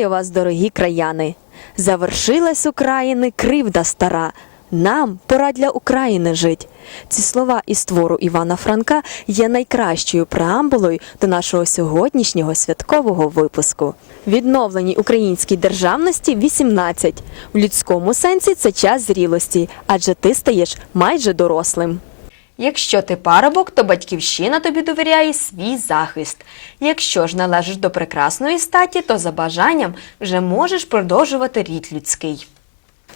вас, дорогі краяни. Завершилась України кривда стара. Нам пора для України жить. Ці слова із твору Івана Франка є найкращою преамбулою до нашого сьогоднішнього святкового випуску. Відновленій українській державності 18. В людському сенсі це час зрілості, адже ти стаєш майже дорослим. Якщо ти парубок, то батьківщина тобі довіряє свій захист. Якщо ж належиш до прекрасної статі, то за бажанням вже можеш продовжувати рід людський.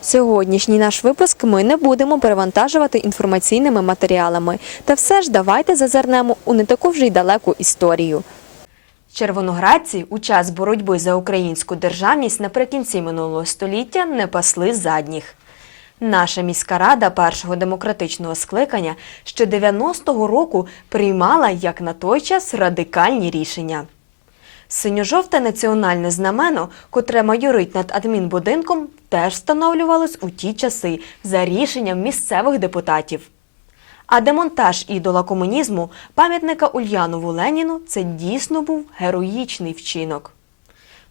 Сьогоднішній наш випуск ми не будемо перевантажувати інформаційними матеріалами, та все ж давайте зазирнемо у не таку вже й далеку історію. Червоноградці у час боротьби за українську державність наприкінці минулого століття не пасли задніх. Наша міська рада першого демократичного скликання ще 90-го року приймала, як на той час, радикальні рішення. Синьо-жовте національне знамено, котре майорить над адмінбудинком, теж встановлювалось у ті часи за рішенням місцевих депутатів. А демонтаж ідола комунізму, пам'ятника Ульянову Леніну, це дійсно був героїчний вчинок.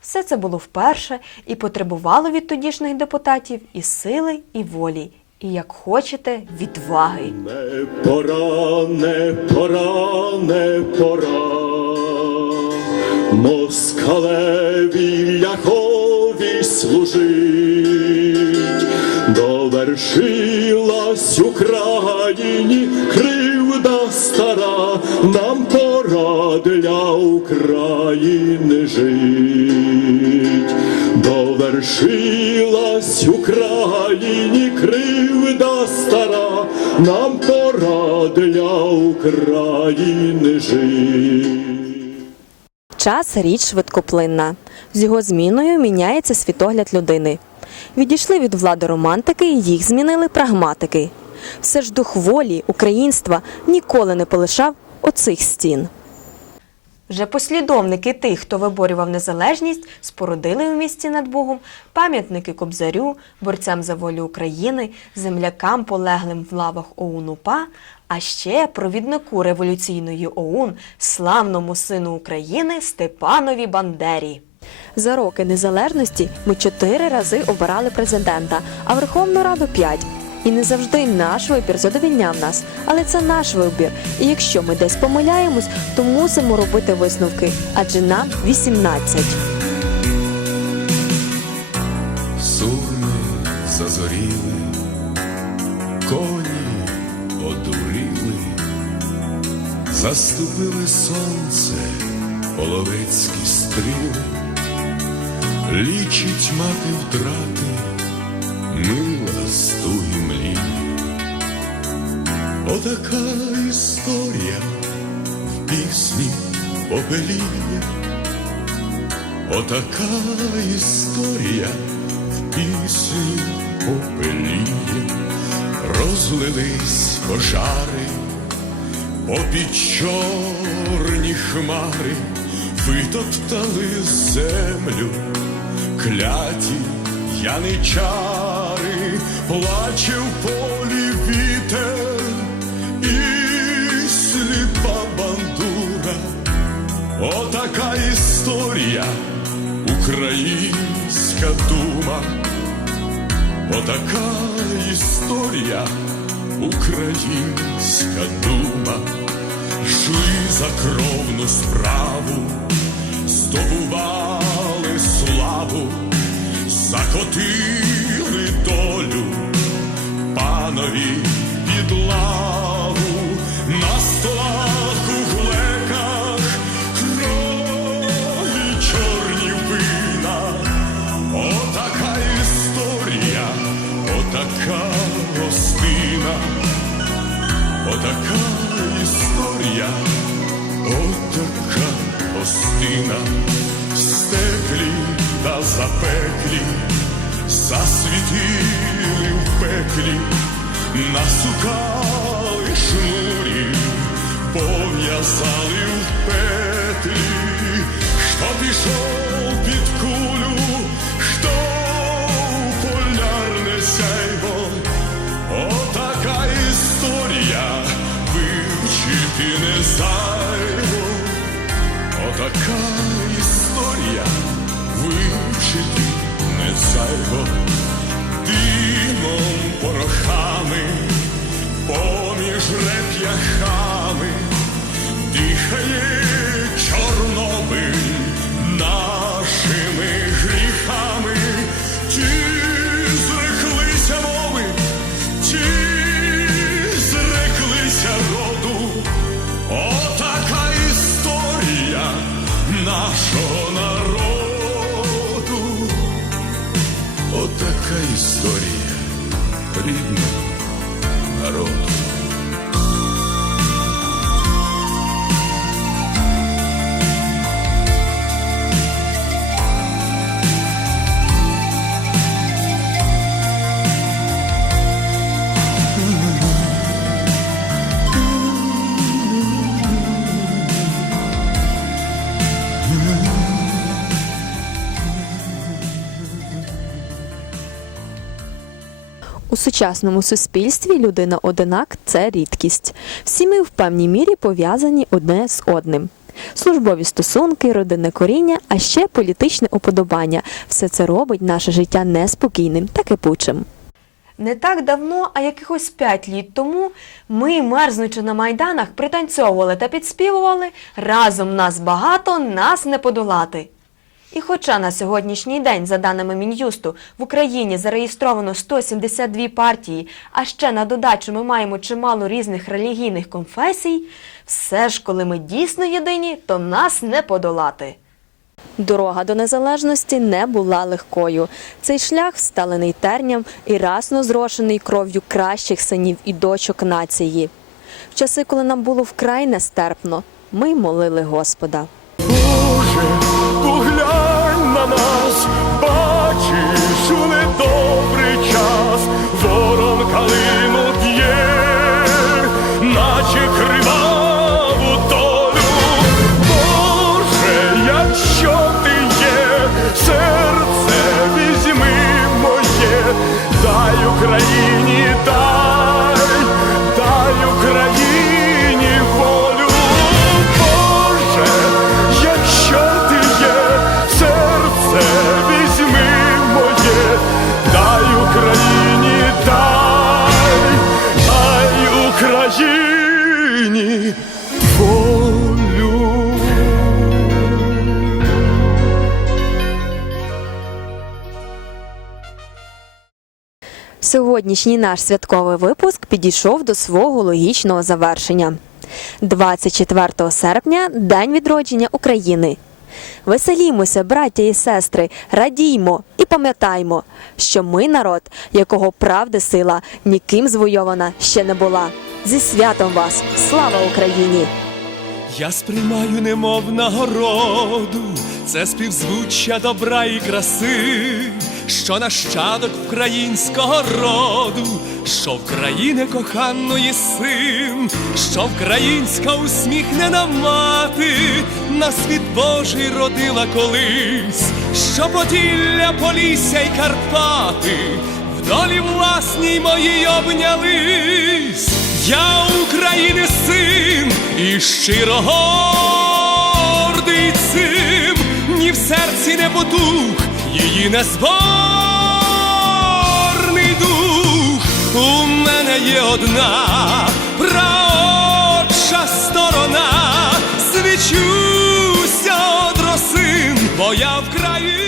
Все це було вперше і потребувало від тодішніх депутатів і сили, і волі, і, як хочете, відваги. Не пора, не пора, не пора. Москалеві Яхові служить, довершилась Україні Довершилась Україні кривда стара, нам пора для України жить. Час річ швидкоплинна. З його зміною міняється світогляд людини. Відійшли від влади романтики, і їх змінили прагматики. Все ж дух волі, українства ніколи не полишав оцих стін. Вже послідовники тих, хто виборював незалежність, спорудили у місті над Богом пам'ятники Кобзарю, борцям за волю України, землякам, полеглим в лавах ОУН УПА, а ще провіднику революційної ОУН, славному сину України Степанові Бандері. За роки незалежності ми чотири рази обирали президента, а Верховну Раду п'ять. І не завжди наш вибір задовільняв нас, але це наш вибір. І якщо ми десь помиляємось, то мусимо робити висновки, адже нам 18. Сурми зазоріли, коні одуріли, заступили сонце, половецькі стріли, лічить мати втрати, мила стуги. Отака історія в пісні попеліє. Отака історія в пісні попеліє, розлились пожари, попід чорні хмари, витоптали землю, кляті яничари, плаче в полі вітер Отака історія, українська дума, отака історія, українська дума, йшли за кровну справу, здобували славу, закотили долю панові отака історія, отака гостина, стеклі та запеклі, засвітили в пеклі, насукали шнурів, пов'язали в петлі, хто пішов під кулю, отака історія, вивчити зайво, димом порохами, поміж реп'яхами нашого народу. Отака історія рідного народу. Сучасному суспільстві людина одинак це рідкість. Всі ми в певній мірі пов'язані одне з одним. Службові стосунки, родинне коріння, а ще політичне уподобання все це робить наше життя неспокійним та кипучим. Не так давно, а якихось п'ять літ тому, ми, мерзнучи на майданах, пританцьовували та підспівували разом нас багато, нас не подолати. І хоча на сьогоднішній день, за даними Мін'юсту, в Україні зареєстровано 172 партії, а ще на додачу ми маємо чимало різних релігійних конфесій, все ж, коли ми дійсно єдині, то нас не подолати. Дорога до незалежності не була легкою. Цей шлях всталений терням і расно зрошений кров'ю кращих синів і дочок нації. В часи, коли нам було вкрай нестерпно, ми молили Господа. Боже, на нас, бачиш у недобрий час, ворон калину Сьогоднішній наш святковий випуск підійшов до свого логічного завершення. 24 серпня День відродження України. Веселімося, браття і сестри, радіймо і пам'ятаймо, що ми народ, якого правди сила ніким звойована ще не була. Зі святом вас! Слава Україні! Я сприймаю немов нагороду, це співзвуччя добра і краси, що нащадок українського роду, що в коханої син, що українська усміхнена мати на світ Божий родила колись, що Поділля, Полісся й Карпати в долі власній моїй обнялись. Я України син і щиро цим, ні в серці не потух її незборний дух. У мене є одна праотча сторона, свічуся од росин, бо я в країні.